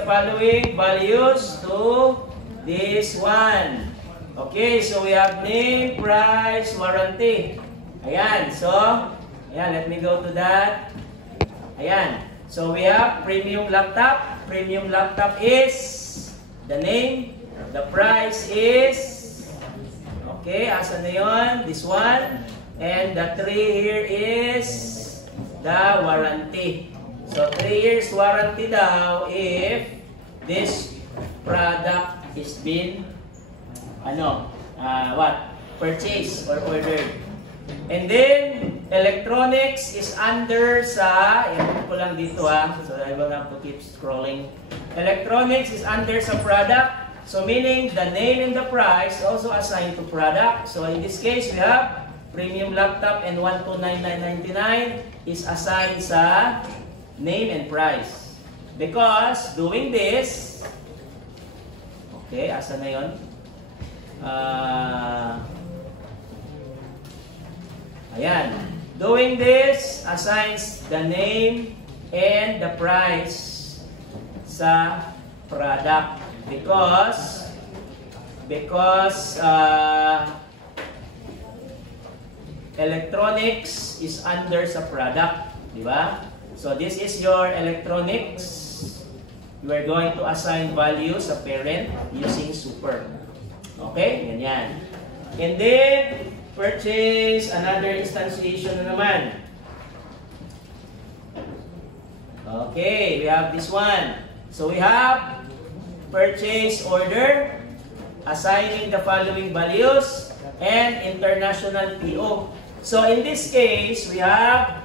the following values to this one. Okay, so we have name, price, warranty. Ayan, so, ayan, let me go to that. Ayan, so we have premium laptop. Premium laptop is the name. The price is, okay, asa na yun? This one. And the 3 here is the warranty. So 3 years warranty daw if this product is been purchased or ordered. And then electronics is under sa, yan ko lang dito so I will have to keep scrolling. Electronics is under sa product, so meaning the name and the price also assigned to product. So in this case we have premium laptop and 129,999 is assigned sa name and price. Because doing this, okay, asa na yun? Ayan. Doing this assigns the name and the price sa product. Because electronics is under sa product. Diba? So this is your electronics. You are going to assign value sa parent using super. Okay? Ganyan. And then, purchase, another instantiation na naman. Okay, we have this one. So we have purchase order, assigning the following values, and international PO. So in this case, we have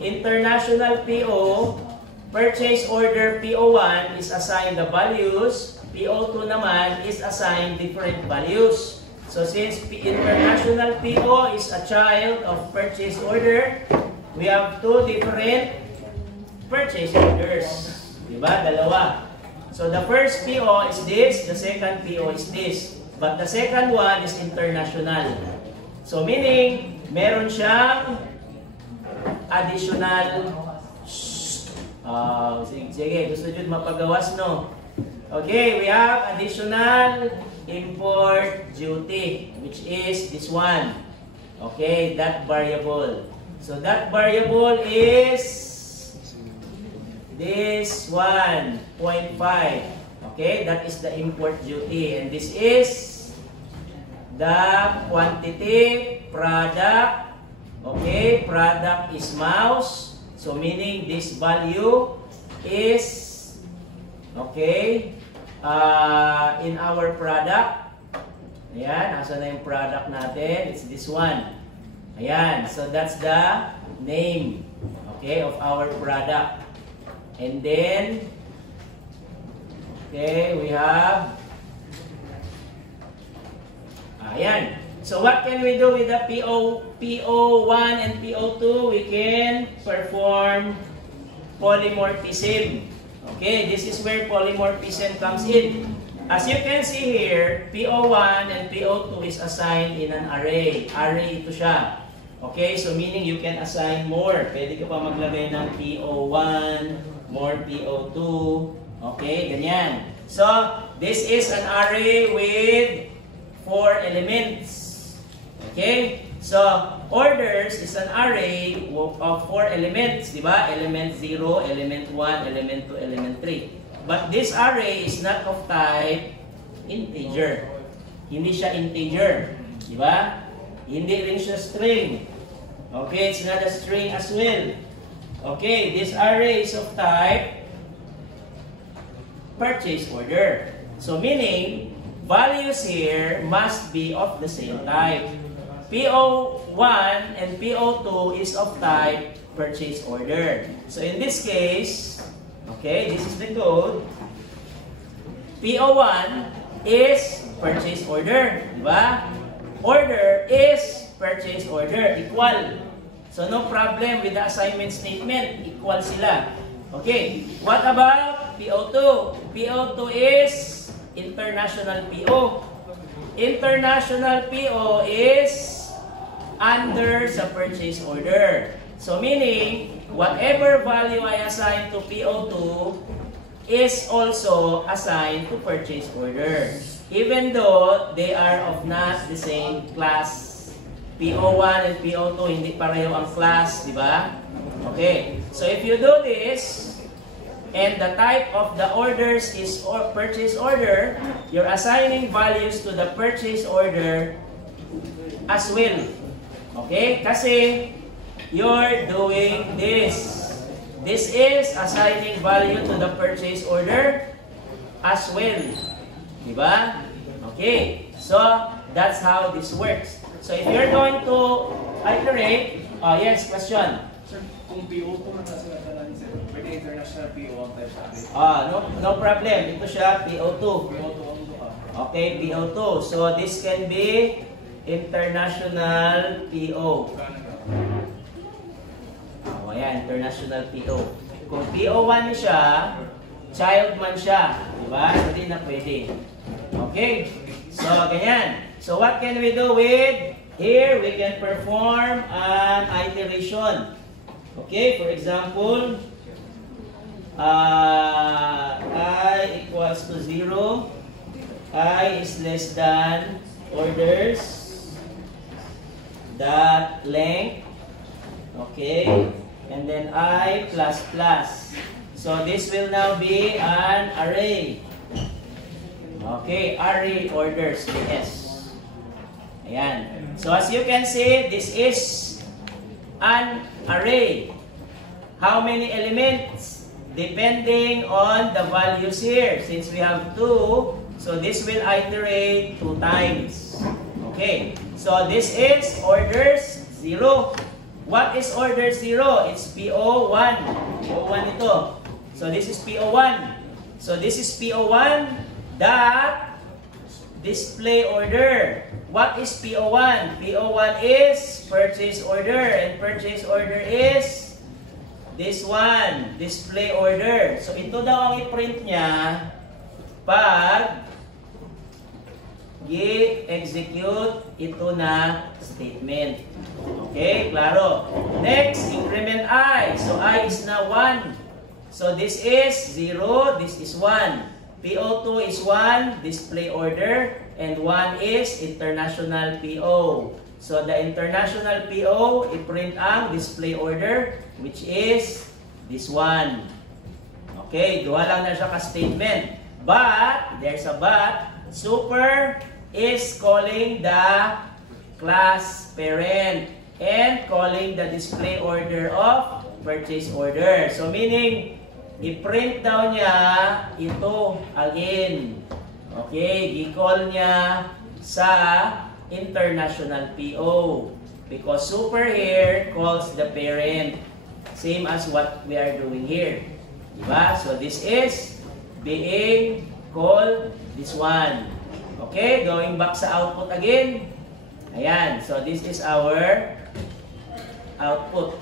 international PO, purchase order PO1 is assigned the values, PO2 naman is assigned different values. So since international PO is a child of purchase order, we have two different purchase orders. Diba? Dalawa. So the first PO is this, the second PO is this. But the second one is international. So meaning, meron siyang additional, sige, gusto nyo mapagawas, no? Okay, we have additional import duty, which is this one. Okay, that variable. So that variable is this 1.5. Okay, that is the import duty. And this is the quantity product. Okay, product is mouse. So meaning this value is, okay, in our product. Ayan, asa na yung product natin? It's this one. Ayan, so that's the name, okay, of our product. And then, okay, we have, ayan. So what can we do with the PO1 and PO2? We can perform polymorphism. Okay, this is where polymorphism comes in. As you can see here, PO1 and PO2 is assigned in an array. Array ito siya. Okay, so meaning you can assign more. Pwede ka pa maglagay ng PO1, more PO2. Okay, ganyan. So, this is an array with 4 elements. Okay? So, orders is an array of 4 elements, di ba? Element 0, element 1, element 2, element 3. But this array is not of type integer. Hindi siya integer, di ba? Hindi rin siya string. Okay, it's not a string as well. Okay, this array is of type purchase order. So, meaning, values here must be of the same type. PO1 and PO2 is of type purchase order. So in this case, okay, this is the code. PO1 is purchase order, di ba? Order is purchase order, equal. So no problem with the assignment statement, equal sila. Okay, what about PO2? PO2 is international PO. International PO is under sa purchase order. So meaning, whatever value I assign to PO2 is also assigned to purchase order. Even though they are of not the same class. PO1 and PO2, hindi pareho ang class, di ba? Okay. So if you do this, and the type of the orders is purchase order, you're assigning values to the purchase order as well. Okay? Kasi you're doing this. This is assigning value to the purchase order as well. Diba? Okay. So, that's how this works. So, if you're going to iterate, yes, question. Sir, kung PO2 na nasa natin, sir, pwede international PO1 type sa atin. No problem. Ito siya, PO2. PO2 ang doon. Okay, PO2. So, this can be international PO. Ayan, international PO. Kung PO1 siya, child man siya. Diba? Hindi na pwede. Okay? So, ganyan. So, what can we do with? Here, we can perform an iteration. Okay? For example, I equals to 0. I is less than orders dot length. Okay? And then I plus plus. So this will now be an array. Okay, array orders, DS. Ayan. So as you can see, this is an array. How many elements? Depending on the values here. Since we have 2, so this will iterate 2 times. Okay. So this is orders 0. What is order 0? It's PO1. PO1 ito. So this is PO1. So this is PO1 that display order. What is PO1? PO1 is purchase order. And purchase order is this one. Display order. So ito daw ang i-print niya pag i-execute ito na statement. Okay, klaro. Next, increment I. So I is now 1. So this is 0, this is 1. PO2 is 1, display order, and 1 is international PO. So the international PO, i-print ang display order, which is this one. Okay, duha lang na siya ka-statement. But, there's a but, super is calling the class parent and calling the display order of purchase order. So meaning, i-print daw niya ito again. Okay, i-call niya sa international PO. Because super here calls the parent. Same as what we are doing here. Diba? So this is being called this one. Okay, going back sa output again. Ayan, so this is our output.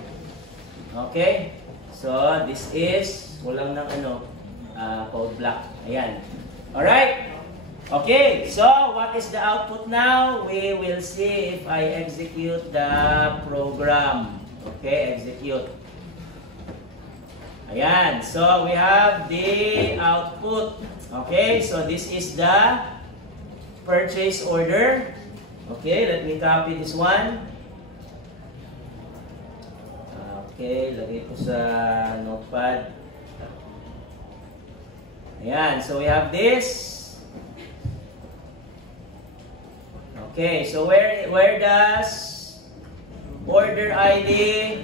Okay, so this is kulang ng code block. Ayan. Alright. Okay, so what is the output now? We will see if I execute the program. Okay, execute. Ayan, so we have the output. Okay, so this is the purchase order. Okay, let me copy this one. Okay, lagay ko sa notepad. Ayan, so we have this. Okay, so where does order ID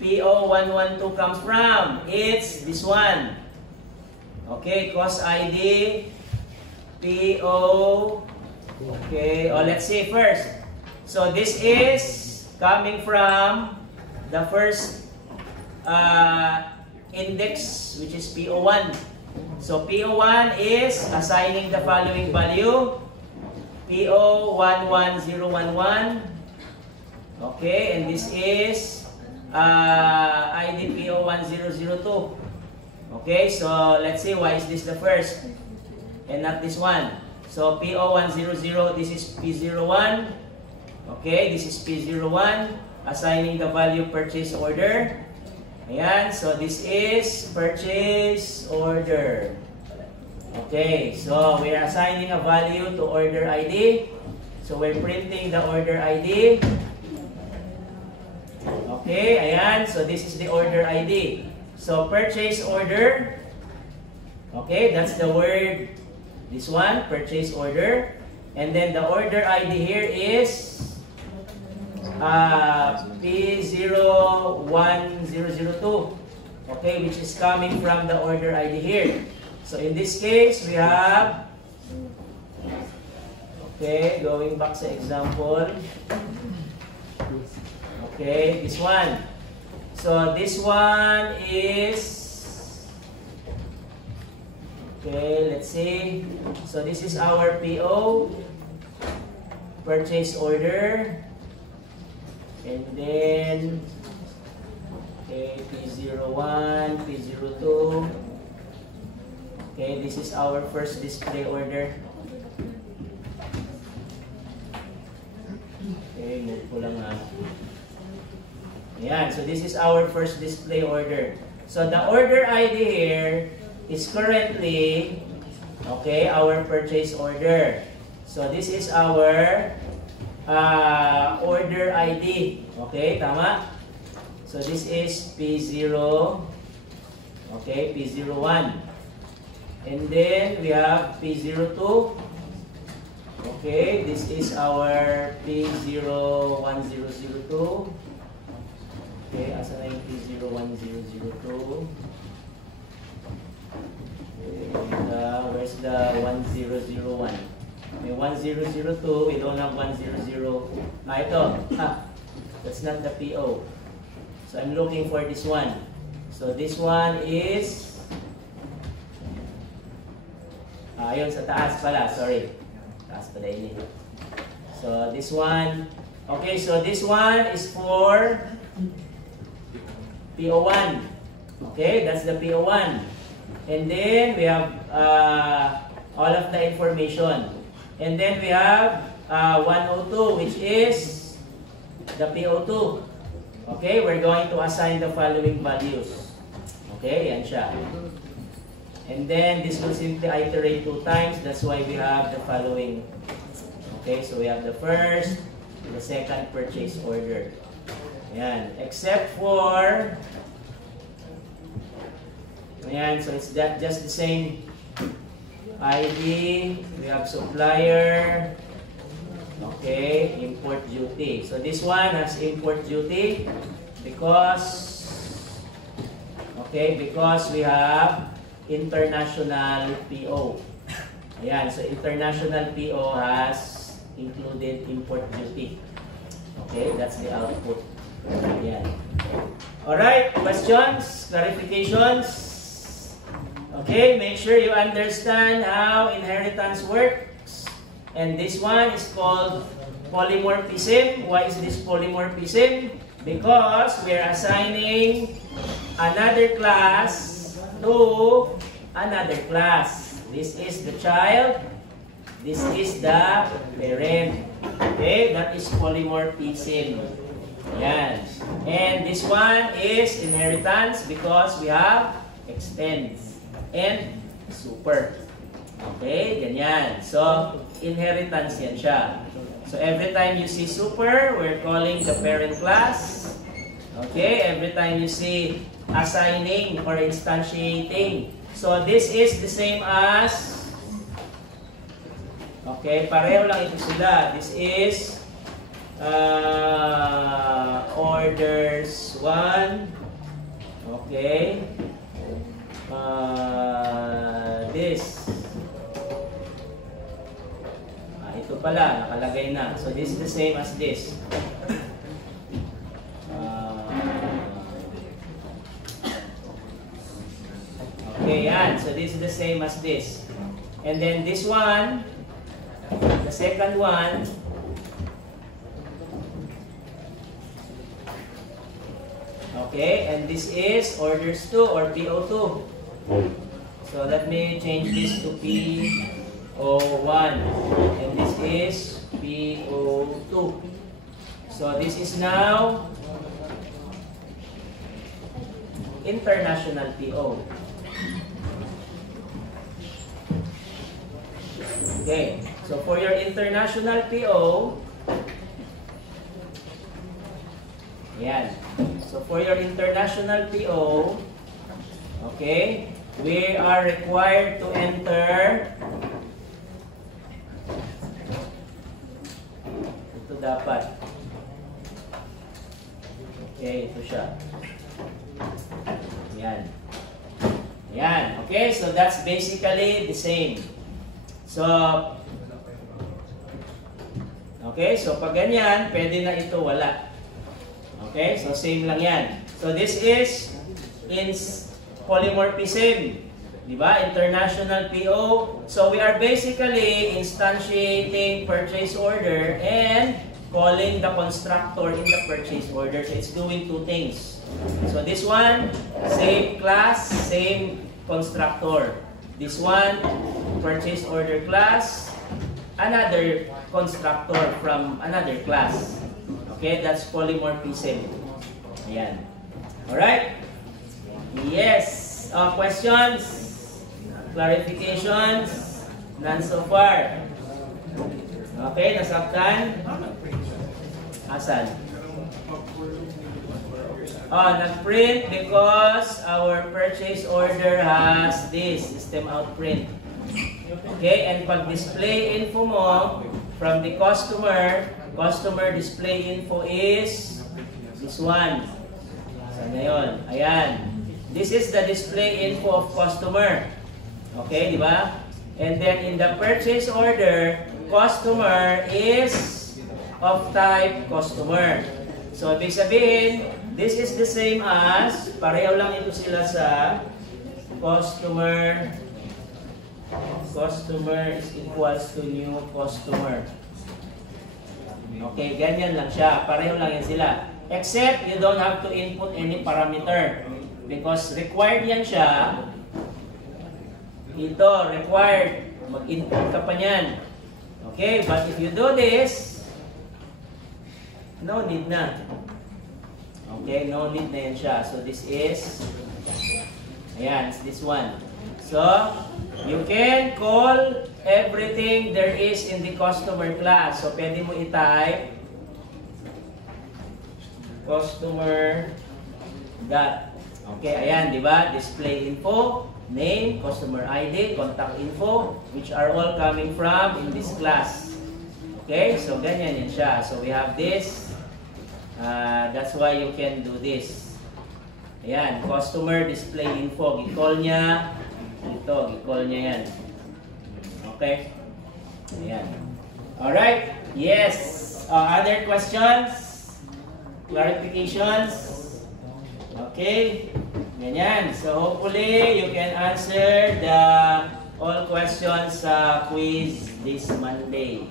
PO112 comes from? It's this one. Okay, cost ID PO. Okay, let's see first. So this is coming from the first index, which is PO1. So PO1 is assigning the following value. PO11011. Okay, and this is ID PO1002. Okay, so let's see why is this the first and not this one. So PO100, this is P01. Okay, this is P01, assigning the value purchase order. Ayan, so this is purchase order. Okay, so we are assigning a value to order ID. So we're printing the order ID. Okay, ayan, so this is the order ID. So purchase order. Okay, that's the word. This one, purchase order. And then the order ID here is P01002, okay, which is coming from the order ID here. So in this case, we have, okay, going back sa example, okay, this one. So this one is, okay, let's see. So this is our PO, purchase order. And then, okay, P01, P02. Okay, this is our first display order. Okay, move ko lang ha. Ayan, so this is our first display order. So the order ID here is currently, okay, our purchase order. So this is our order ID. Okay, tama? So this is P0, okay, P01. And then we have P02. Okay, this is our P01002. Okay, asa na yung P01002? Okay, where's the 1001? May 1002, we don't have 100. Ito. That's not the PO. So I'm looking for this one. So this one is, ayun sa taas pala, sorry. Taas pala yun. So this one, okay, so this one is for PO1. Okay, that's the PO1. And then we have all of the information. And then we have 102, which is the PO2. Okay, we're going to assign the following values. Okay, yan siya. And then this will simply iterate 2 times. That's why we have the following. Okay, so we have the first, the second purchase order. Ayan, except for, ayan, so it's that just the same ID. We have supplier. Okay, import duty. So this one has import duty because, okay, because we have international PO. Ayan, so international PO has included import duty. Okay, that's the output. Ayan. Alright, questions, clarifications? Okay, make sure you understand how inheritance works. And this one is called polymorphism. Why is this polymorphism? Because we are assigning another class to another class. This is the child. This is the parent. Okay, that is polymorphism. Yan. And this one is inheritance because we have extends and super. Okay, ganyan. So, inheritance yan siya. So, every time you see super, we're calling the parent class. Okay, every time you see assigning or instantiating. So, this is the same as, okay, pareho lang ito sila. This is orders 1. Okay. This. Ito pala, nakalagay na. So, this is the same as this. Okay, yan. So, this is the same as this. And then this one, the second one, okay, and this is orders 2 or PO2. So, let me change this to PO1. And this is PO2. So, this is now international PO. Okay, so for your international PO, yan. So for your international PO, okay, we are required to enter, ito dapat. Okay, ito siya. Yan. Yan. Okay, so that's basically the same. So, okay, so pag ganyan, pwede na ito wala. Okay, so same lang yan. So this is in polymorphism, di ba? International PO. So we are basically instantiating purchase order and calling the constructor in the purchase order. So it's doing two things. So this one, same class, same constructor. This one, purchase order class, another constructor from another class. Okay, that's polymorphism. Ayan. Alright? Yes. Questions? Clarifications? None so far. Okay, nasabtan? Asan? Nag-print because our purchase order has this system out print. Okay, and pag display info mo from the customer display info is this one. Sana yun? Ayan. This is the display info of customer. Okay, di ba? And then in the purchase order, customer is of type customer. So, ibig sabihin, this is the same as, pareho lang ito sila sa customer. Customer is equals to new customer. Okay, ganyan lang siya. Pareho lang yan sila. Except, you don't have to input any parameter. Because required yan siya. Ito, required. Mag-input ka pa niyan. Okay, but if you do this, no need na. Okay, no need na yan siya. So, this is, ayan, it's this one. So, you can call everything there is in the customer class. So, pwede mo i-type customer dot. Okay, ayan, di ba? Display info, name, customer ID, contact info, which are all coming from in this class. Okay, so ganyan yan siya. So, we have this. That's why you can do this. Ayan, customer display info. Gi-call niya. Ito, gi-call niya yan. Okay? Ayan. Alright? Yes. Other questions? Clarifications? Okay? Ganyan. So, hopefully, you can answer all questions sa quiz this Monday.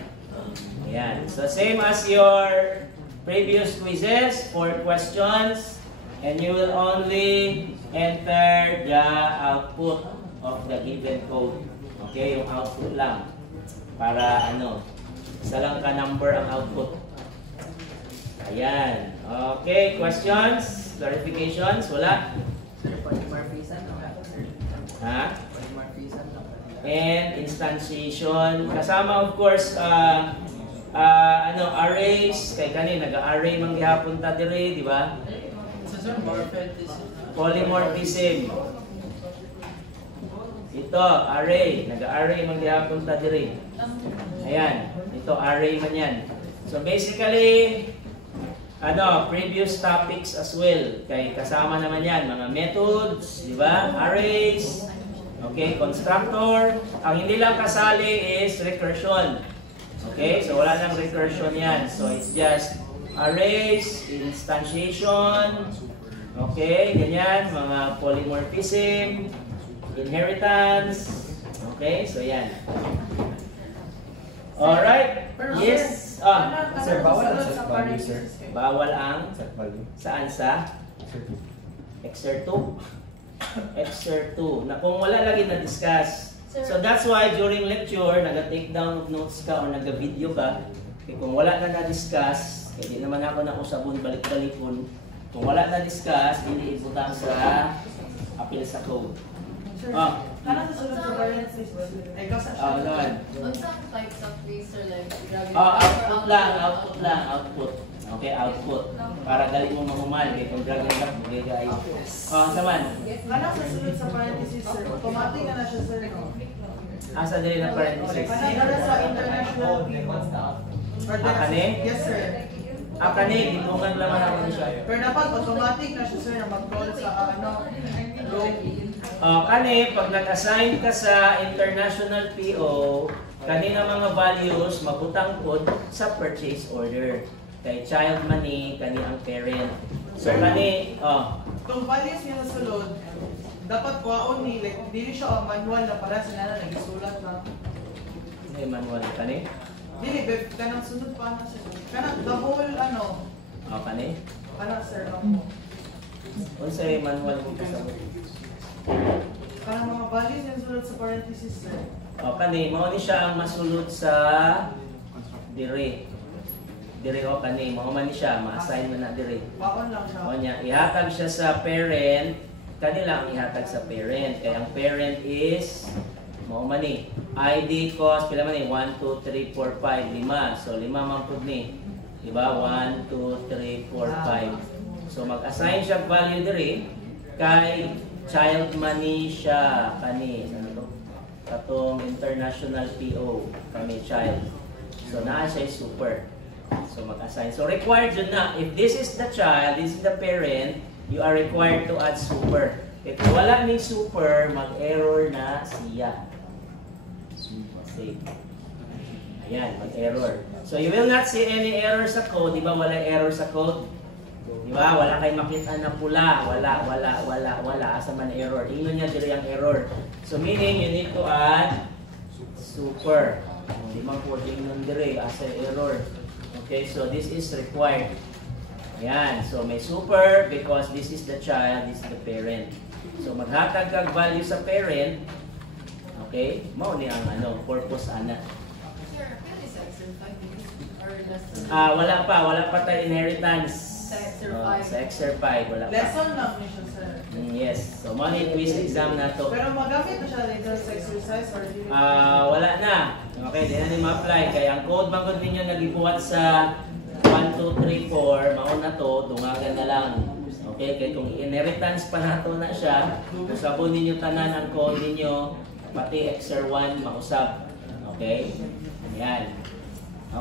Ayan. So, same as your previous quizzes, 4 questions, and you will only enter the output of the given code. Okay, yung output lang. Para isa lang ka number ang output. Ayan. Okay, questions? Clarifications? Wala? Ha? And instantiation. Kasama of course, arrays. Kay kanina, nag-array man gihapon ta dire, di ba? Polymorphism. Ito, array. Nag-array man gihapon ta dire. Ayan. Ito, array man yan. So basically, previous topics as well. Kay kasama naman yan, mga methods, di ba? Arrays. Okay, constructor. Ang hindi lang kasali is recursion. Okay, so wala nang recursion yan. So it's just arrays, instantiation, okay, ganyan, mga polymorphism, inheritance, okay, so yan. Alright, yes. Sir, bawal ang set value, sir. Bawal ang Set value. saan sa? Exer 2. Exer 2. Na kung wala lagi na-discuss. So that's why during lecture, nag-take down of notes ka o nag-video ka. Kung wala ka na-discuss, hindi naman ako na usabon balik-balikon. Kung wala na discuss, hindi ibutang sa appeal sa code. Sir, Ah. kana sa sulod sa parenthesis, ay kasi Lord. Unsa types of tracer like drag and Output lang, output. Okay, output. Para dali mo mahuman, kaya kung drag and drop, bugay kayo. Saman? kana sa sulod sa parenthesis, sir, automatic na siya, sir, no? Asa dili na parenthesis? Kana dala sa international people. Kani? Yes, sir. Kani, gitungan laman ako siya. Pero dapat automatic na siya, sir, na mag-call sa row. Kani, pag nag-assign ka sa international PO, kani nga mga values mabutang pod sa purchase order. Kay child money, kani ang parent. So kani, Kung values niya sa sulod, dapat kuhaon ni, like, dili siya manual na para sila na nagisulat na. may manual kani. Dili, kanang sunod pa na siya. Kanang the whole, Kani. kanang sir, mo. Unsay manual mo kasabot? Kanang mga values niya sulod sa parenthesis, sir. Kani, mao ni siya ang masulod sa dire. Dire kani, mao man ni siya, ma-assign man na dire. Baon lang siya. O niya, ihatag siya sa parent, kanila ang ihatag sa parent. Kaya ang parent is, mao man ni, ID cost, pila man ni, 1, 2, 3, 4, 5, 5. So, 5 man po ni. Diba? 1, 2, 3, 4, 5. So, mag-assign siya value dire, kay child money siya, kani, ano to? Katong international PO, kami child. So, naa siya super. So, mag-assign. So, required yun na. If this is the child, this is the parent, you are required to add super. If wala ni super, mag-error na siya. Save. Ayan, mag-error. So, you will not see any error sa code. Di ba wala error sa code? Di ba? Wala kayo makita na pula. Wala. Asa man error. Ingon niya diri ang error. So, meaning, you need to add super. Di man po ingon diri. Asa error. Okay, so this is required. Ayan, so may super because this is the child, this is the parent. So maghatag kag value sa parent. Okay, mao ni ang purpose ana. Sir, can this exercise or just Wala pa tayo inheritance. Sa exercise. Sa exercise wala pa. Lesson lang ni siya, sir. Yes, so mao ni quiz exam na to. Pero magamit na siya later sa exercise or dili? Wala na. Okay, di na ni ma-apply. Kaya ang code man gud ninyo nagibuhat sa 1, 2, 3, 4, mao na to, dungagan na lang. Okay, kaya kung inheritance pa nato na siya, usabon ninyo tanan ang code ninyo, pati Exer 1 mausab. Okay? Ayan.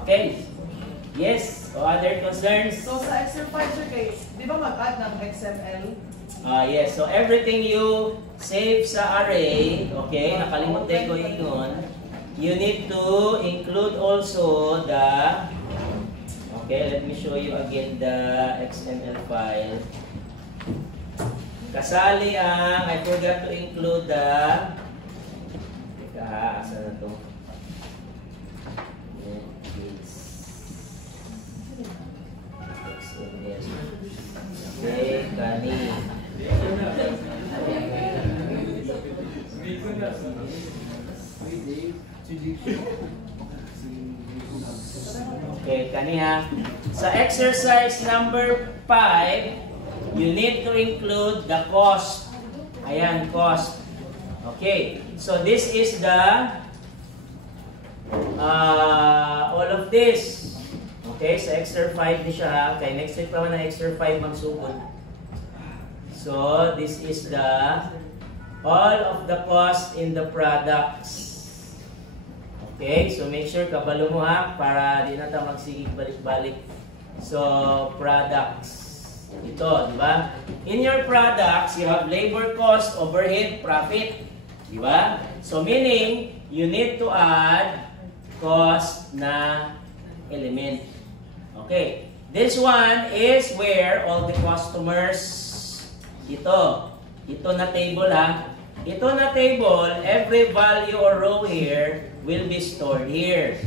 Okay? Yes? O other concerns? So sa exercise, sir, kay, di ba mag-add ng XML? Yes, so everything you save sa array, okay, nakalimutan ko ingon, you need to include also the, okay, let me show you again the XML file. Kasali ang, I forgot to include the, asa na to? XML. Okay, kani. Okay, kaniha. Sa exercise number 5, you need to include the cost. Ayan, cost. Okay, so this is the all of this. Okay, sa exercise 5 ni siya. Okay, next week pa man na exercise 5 magsugod. So, this is the all of the cost in the products. Okay, so make sure kabalo mo ha para di na ta magsigig balik-balik. So, products. Ito, di ba? In your products, you have labor cost, overhead, profit. Di ba? So, meaning, you need to add cost na element. Okay. This one is where all the customers, ito na table ha. Ito na table, every value or row here will be stored here.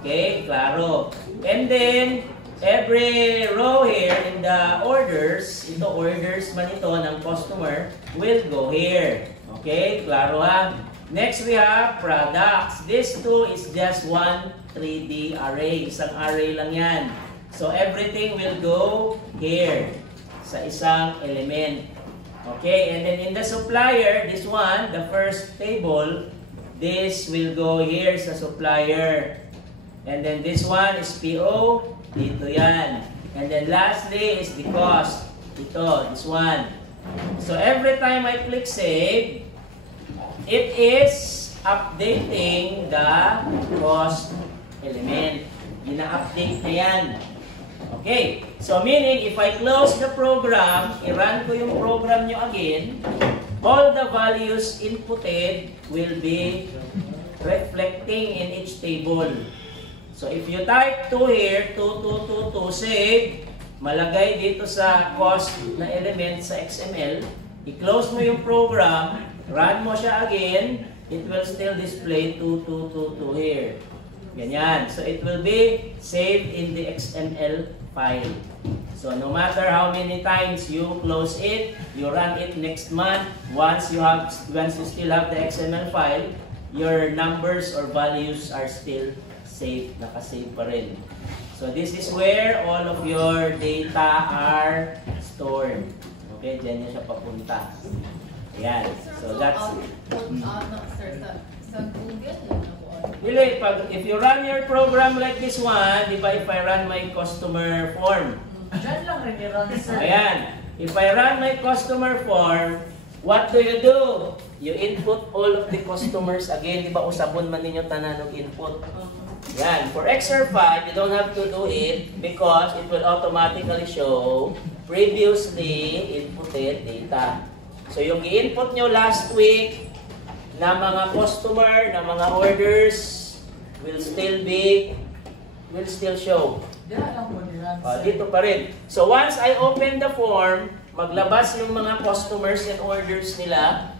Okay, klaro. And then, every row here in the orders, ito orders man ito ng customer, will go here. Okay, klaro ha. Next we have products. This two is just one 3D array. Isang array lang yan. So everything will go here. sa isang element. Okay, and then in the supplier, this one, the first table, this will go here sa supplier. And then this one is PO, dito yan. And then lastly is the cost. Ito, this one. So every time I click save, it is updating the cost element. Gina-update na yan. Okay, so meaning if I close the program, i-run ko yung program nyo again, all the values inputted will be reflecting in each table. So if you type 2 here, 2222, save, malagay dito sa cost na element sa XML, i-close mo yung program, run mo siya again, it will still display 2222 here. Ganyan. So it will be saved in the XML file. So no matter how many times you close it, you run it next month, once you still have the XML file, your numbers or values are still saved, nakasave pa rin. So this is where all of your data are stored. Okay, dyan niya siya papunta. Ayan. So that's sa Google, really, if you run your program like this one, di ba, if I run my customer form, Diyan lang rin i-run, sir. ayan, if I run my customer form, what do? You input all of the customers again, di ba, usabon man ninyo tanan og input. Yan, for Exer 5, you don't have to do it because it will automatically show previously inputted data. So yung i-input nyo last week na mga customer, na mga orders will still show. Diyan lang mo i-run, sir. Dito pa rin. So once I open the form, maglabas yung mga customers and orders nila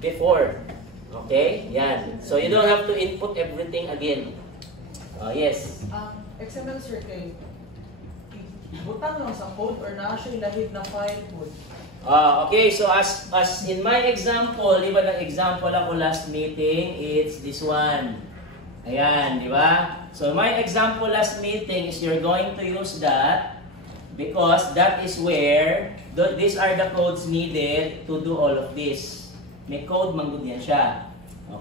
before. Okay? Yan. So you don't have to input everything again. Yes. XML, sir, kay butang lang sa code or na siya ilahig na file code. Okay, so as in my example, di ba nag-example ako last meeting, it's this one. Ayan, di ba? So my example last meeting is you're going to use that because that is where these are the codes needed to do all of this. May code manggod yan siya.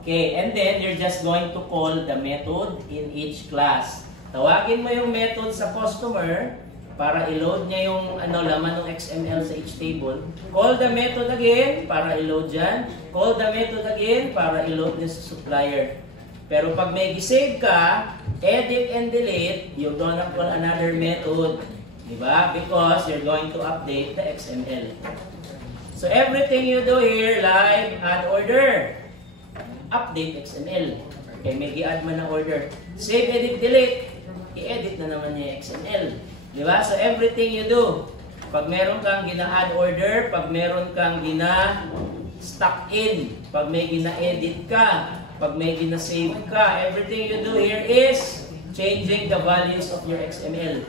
Okay, and then you're just going to call the method in each class. Tawagin mo yung method sa customer para i-load niya yung laman ng XML sa each table. Call the method again para i-load dyan. Call the method again para i-load niya sa supplier. Pero pag may gisave ka, edit and delete, you're gonna call another method. Diba? Because you're going to update the XML. So everything you do here, like add order, update XML. Okay, may i-add man ng order. Save, edit, delete, i-edit na naman niya yung XML. Diba? So everything you do, pag meron kang gina-add order, pag meron kang gina-stock in, pag may gina-edit ka, pag may gina-save ka, everything you do here is changing the values of your XML.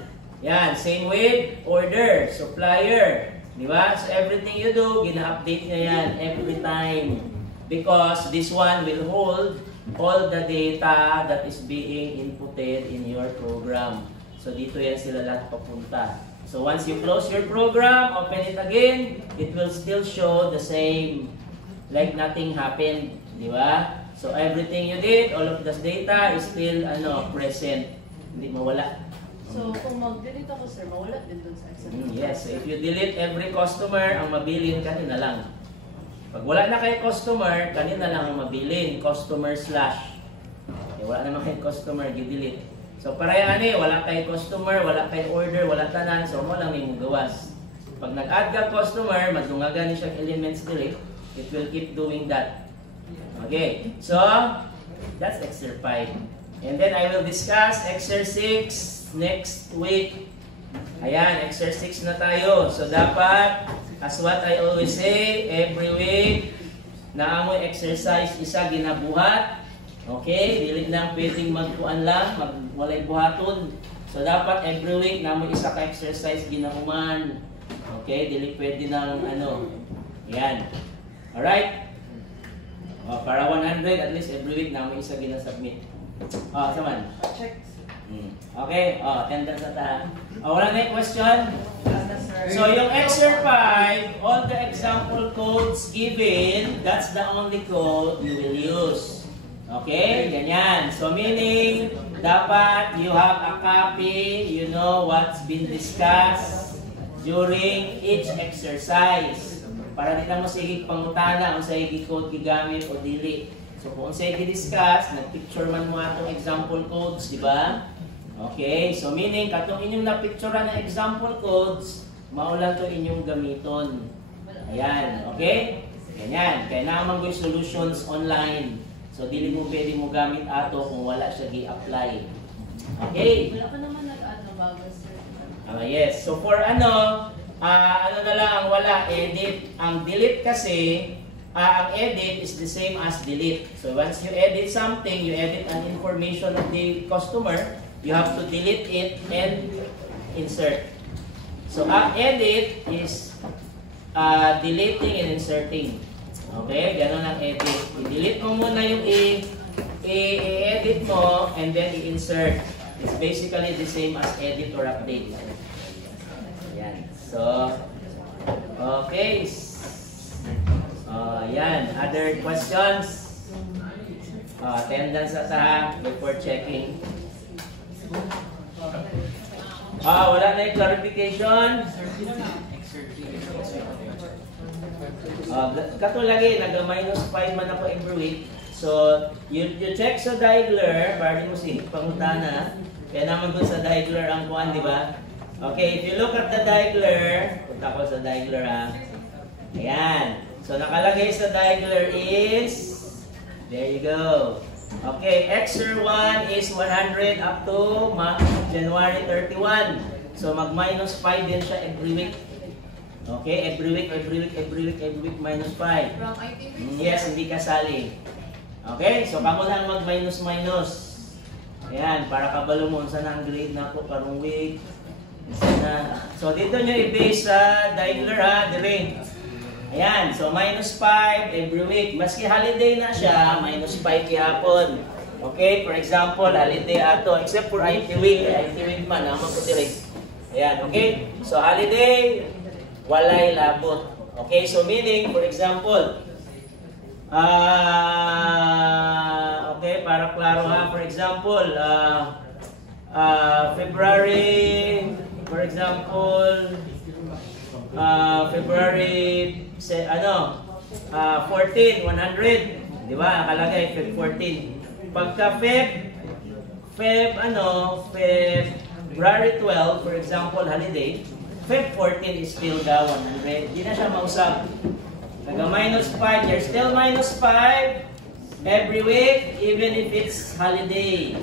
Yan, same with order, supplier. Diba? So everything you do, gina-update niya yan every time. Because this one will hold all the data that is being inputted in your program. So dito yan sila lahat papunta. So once you close your program, open it again, it will still show the same, like nothing happened. Di ba? So everything you did, all of this data is still present. Hindi mawala. So kung mag-delete ako, sir, mawala din dun sa XML. Yes, so if you delete every customer, ang mabilin kanina lang. Pag wala na kay customer, kanina lang ang mabilin, customer slash. Okay, wala naman kay customer, i-delete. So parehas wala kay customer, wala kay order, wala tanan, so mo lang yung gawas. Pag nag-add ka customer, madungagan ni siyang elements delete, it will keep doing that. Okay, so that's Exer 5. And then I will discuss Exer 6 next week. Ayan, Exer 6 na tayo. So dapat, as what I always say, every week, na amoy exercise isa ginabuhat. Okay, dili lang pwedeng magkuan lang, walay buhaton. So dapat every week namo isa ka exercise ginahuman. Okay, dili pwede nang Yan. All right? Para 100 at least every week namo isa gina-submit. Saman. Check. Okay, attendance at wala na question? Wala na, sir. So yung exercise 5, all the example codes given, that's the only code you will use. Okay? Ganyan. So meaning, dapat you have a copy, you know what's been discussed during each exercise. Para di na mo sige pangutana kung sa code gigamit o dili. So kung sa i-discuss, nag-picture man mo atong example codes, di ba? Okay, so meaning katong inyong na-picturean na example codes, maulan to inyong gamiton. Ayan, okay? Ganyan, kaya naman ko yung solutions online. So dili mo pwede mo gamit ato kung wala siya gi-apply. Okay? Wala pa naman nag-ano bago, sir. Yes, so for ano na lang ang wala, edit. Ang delete kasi, ang edit is the same as delete. So once you edit something, you edit an information of the customer, you have to delete it and insert. So ang edit is deleting and inserting. Okay, ganun ang edit. I-delete mo muna yung i-edit mo and then i-insert. It's basically the same as edit or update. Ayan. So, okay. Ayan. Other questions? Attendance sa before checking. Wala na yung clarification. Kato lagi, nag-minus 5 man ako every week. So, you check sa dialer, para di mo sige pangutana. Kaya naman dun sa dialer ang kuhan, di ba? Okay, if you look at the dialer, punta ko sa dialer ha. Ayan. So, nakalagay sa dialer is, there you go. Okay, Exer 1 is 100 up to January 31. So, mag-minus 5 din siya every week. Okay, every week, minus 5. From ITV? Yes, hindi kasali. Okay, so kamo lang mag-minus-minus. Ayan, para kabalo mo, sana ang grade na ako karong week. Sana. So, dito nyo i-base sa dialer ha, dire. Ayan, so minus 5 every week. Maski holiday na siya, minus 5 kihapon. Okay, for example, holiday ato, except for IT week. IT week man, naman ko dire. Ayan, okay? So, holiday, walay labot. Okay, so meaning, for example, okay, para klaro ha, for example, February, for example, February 14, 100, di ba? Nakalagay Feb 14. Pagka February 12, for example, holiday, Feb 14 is still the 100. Hindi na siya mausap. Naga-minus 5, there's still minus 5 every week, even if it's holiday.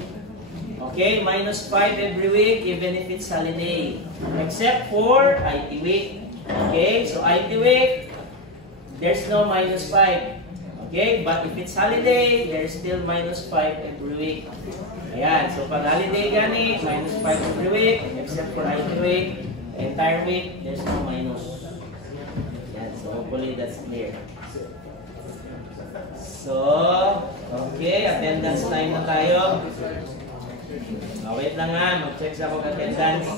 Okay, minus 5 every week, even if it's holiday. Except for IT week. Okay, so IT week, there's no minus 5. Okay, but if it's holiday, there's still minus 5 every week. Ayan, so pag holiday gani, minus 5 every week, except for IT week, entire week, there's no minus. Ayan, so hopefully that's clear. So, okay, attendance time na tayo. Wait lang ha, mag-check sa akong attendance.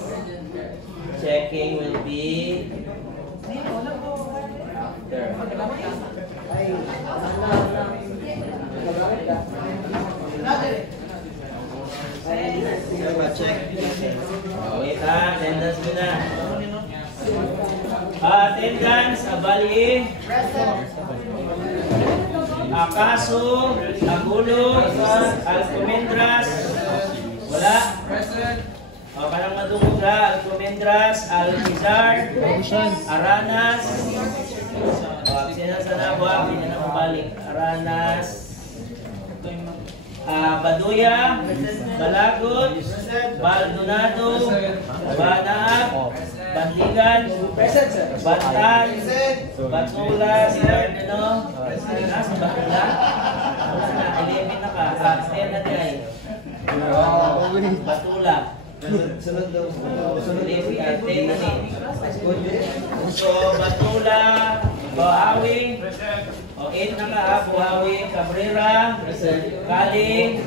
Checking will be after. Check. Wait ha, attendance muna. Attendance, Abali. Akaso, Agulo, Alcomendras. Wala. Parang madungog ha. Alcomendras, Alpizar, Aranas. Sino sa nabuha? Hindi na mabalik. Aranas. Baduya, Balagot, Baldonado, Banaab, Bandigan, Bantan, Batula, Sinardino, Nasa Batula? Wala na, 11 na ka. 10 na tayo. Batula. Sunod daw. Sunod 10 na ni. So, Batula, Buhawi, 8 na ka, Buhawi, Cabrera, Kaling,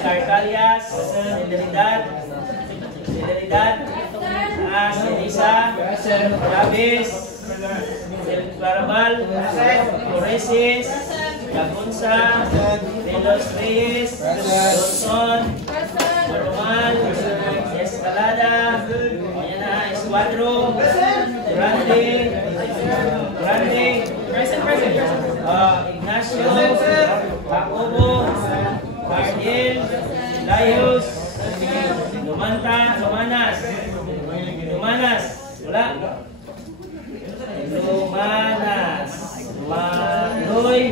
Carcalias, Sideridad, Elisa, Travis, El Clarabal, Coresis, Yagunsa, Melos Reyes, Johnson, Roman, Escalada, ayan na, Escuadro, Durante, Ignacio, Jacobo, Cardel, Dayos, Lumanas, wala. Lumanas, Manoy,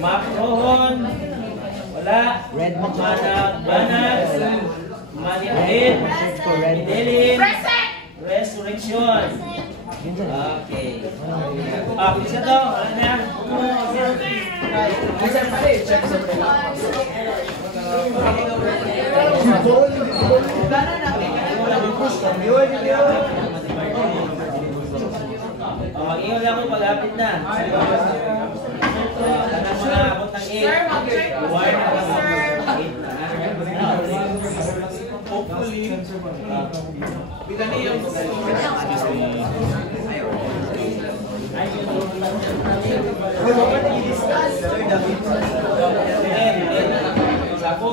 Macrohon, wala. Banat, Manibrit, Midelin, Resurrection. Okay. Bisa to, wala na. Mag-ingat ako pag-apit na. Tanang mga abot ng 8. Sir, mag-check po, Wire na sir. lang. 8 na. Hopefully, bila niya yung Sa ako